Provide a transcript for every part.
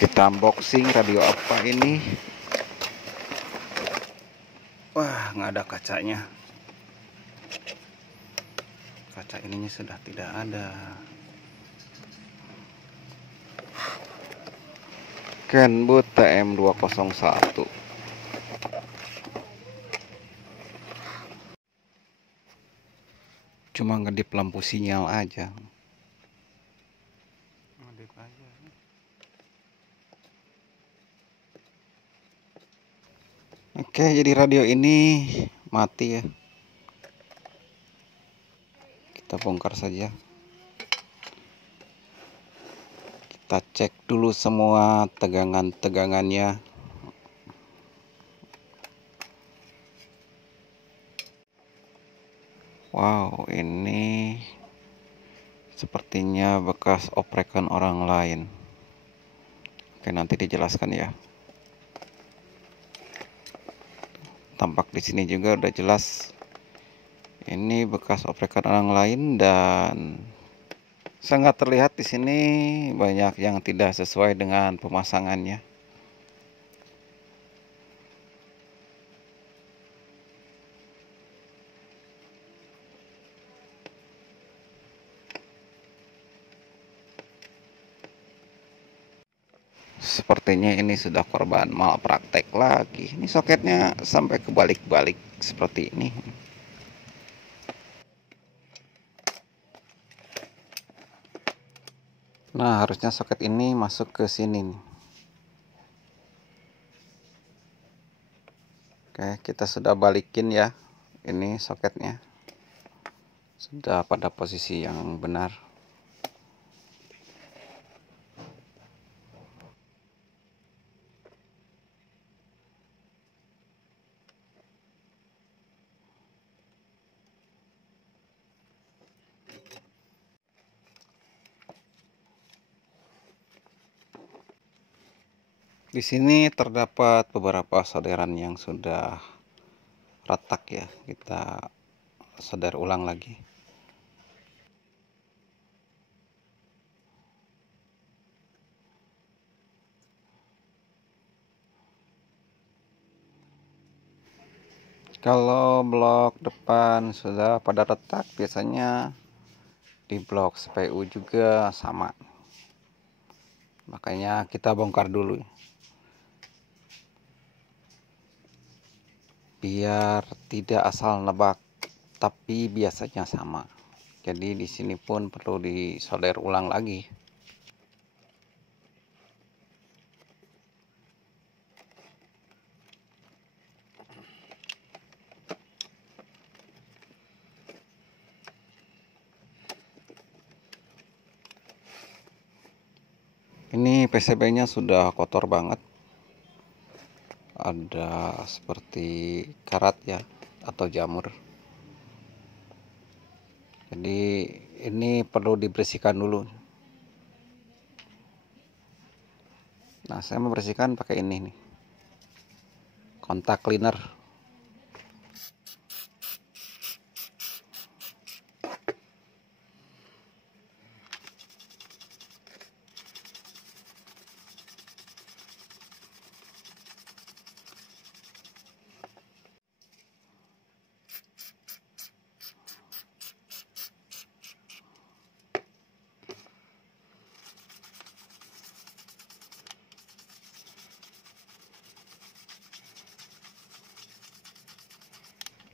Kita unboxing radio apa ini. Wah, nggak ada kacanya. Kaca ininya sudah tidak ada. Kenwood TM201. Cuma ngedip lampu sinyal aja. Ngedip aja. Oke, jadi radio ini mati ya. Kita bongkar saja. Kita cek dulu semua tegangan-tegangannya. Wow, ini sepertinya bekas oprekan orang lain. Oke, nanti dijelaskan ya. Tampak di sini juga udah jelas. Ini bekas oprekan orang lain dan sangat terlihat di sini banyak yang tidak sesuai dengan pemasangannya. Sepertinya ini sudah korban malpraktek lagi. Ini soketnya sampai kebalik-balik seperti ini. Nah, harusnya soket ini masuk ke sini nih. Oke, kita sudah balikin ya. Ini soketnya sudah pada posisi yang benar. Di sini terdapat beberapa solderan yang sudah retak ya. Kita solder ulang lagi. Kalau blok depan sudah pada retak, biasanya di blok CPU juga sama. Makanya kita bongkar dulu biar tidak asal nebak, tapi biasanya sama. Jadi di sini pun perlu disolder ulang lagi. Ini PCB-nya sudah kotor banget. Ada seperti karat ya atau jamur. Jadi ini perlu dibersihkan dulu. Nah, saya membersihkan pakai ini nih. Kontak cleaner.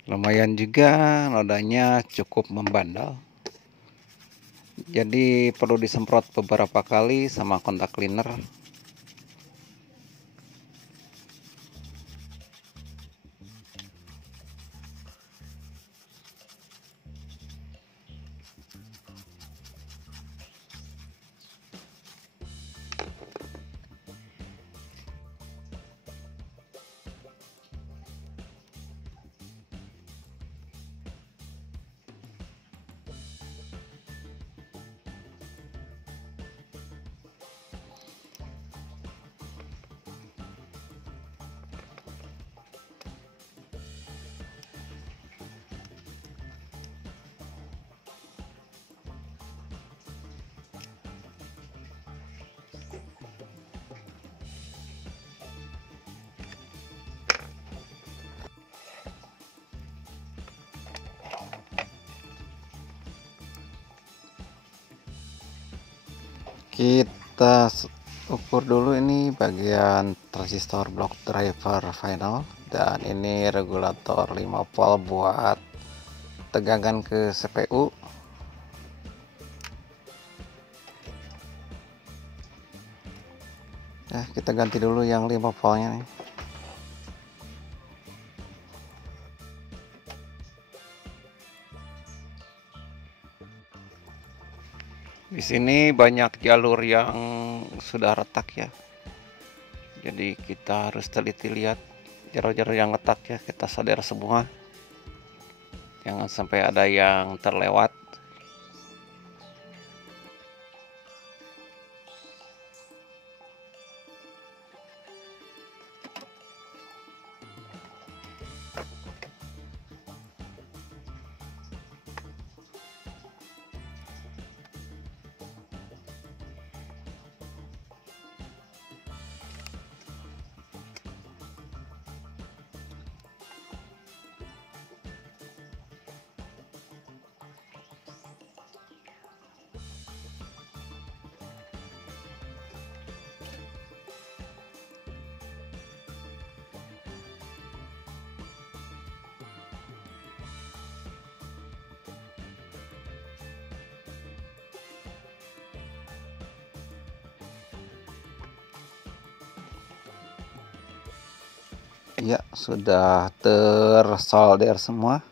Lumayan juga, nodanya cukup membandel. Jadi perlu disemprot beberapa kali sama kontak cleaner. Kita ukur dulu ini bagian transistor block driver final, dan ini regulator 5 volt buat tegangan ke CPU. Ya, kita ganti dulu yang 5 voltnya nih. Di sini banyak jalur yang sudah retak ya. Jadi kita harus teliti lihat jalur-jalur yang retak ya, kita sadar semua. Jangan sampai ada yang terlewat. Ya, sudah tersolder semua.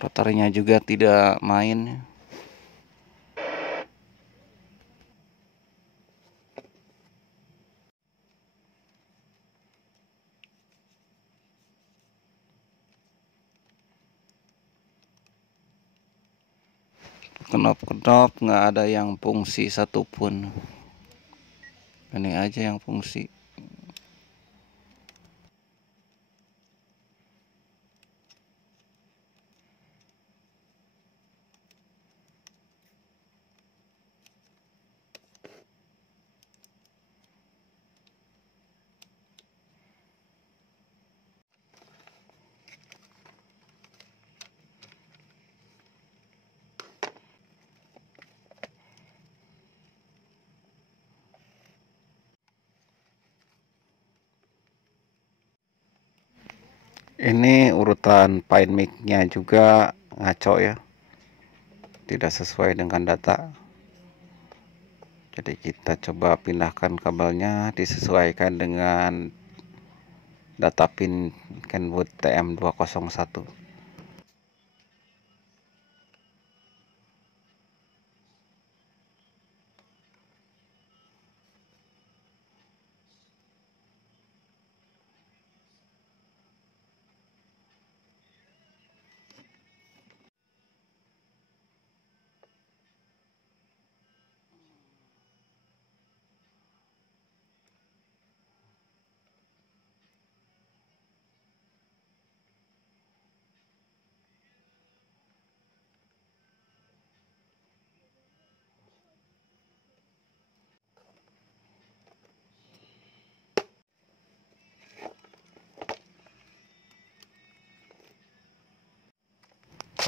Rotornya juga tidak main. Knop-knop nggak ada yang fungsi satupun. Ini aja yang fungsi. Ini urutan pine mic-nya juga ngaco ya, tidak sesuai dengan data. Jadi kita coba pindahkan kabelnya, disesuaikan dengan data pin Kenwood TM201.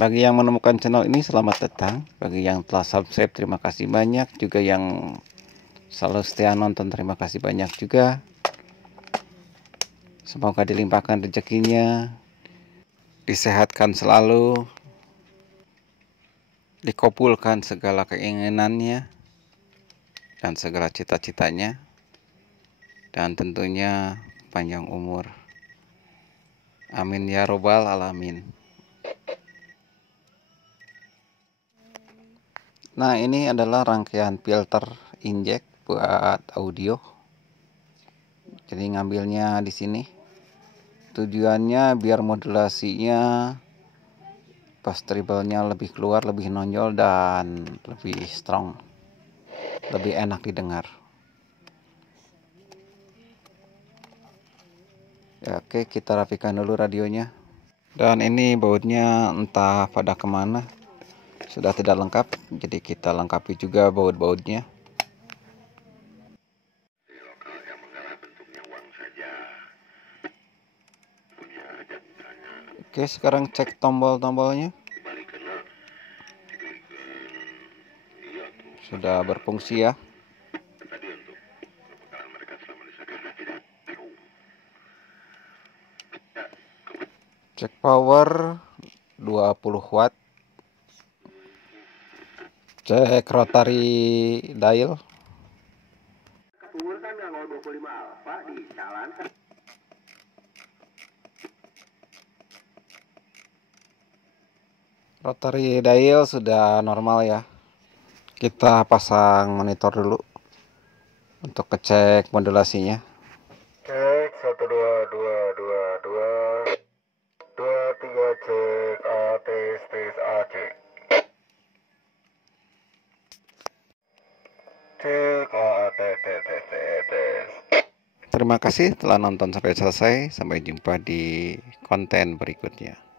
Bagi yang menemukan channel ini, selamat datang. Bagi yang telah subscribe, terima kasih banyak. Juga yang selalu setia nonton, terima kasih banyak juga. Semoga dilimpahkan rezekinya, disehatkan selalu, dikabulkan segala keinginannya dan segala cita-citanya, dan tentunya panjang umur. Amin ya robbal alamin. Nah, ini adalah rangkaian filter injek buat audio. Jadi ngambilnya di sini. Tujuannya biar modulasinya pas treble-nya lebih keluar, lebih nonjol dan lebih strong. Lebih enak didengar. Ya, oke, kita rapikan dulu radionya. Dan ini bautnya entah pada kemana. Sudah tidak lengkap, jadi kita lengkapi juga baut-bautnya. Oke, sekarang cek tombol-tombolnya. Sudah berfungsi ya. Cek power 20 watt. Cek rotary dial. Rotary dial sudah normal ya. Kita pasang monitor dulu untuk ngecek modulasinya. Cek 1 2 2 2 2 2 3 cek tes AC. Cek tes. Terima kasih telah nonton sampai selesai. Sampai jumpa di konten berikutnya.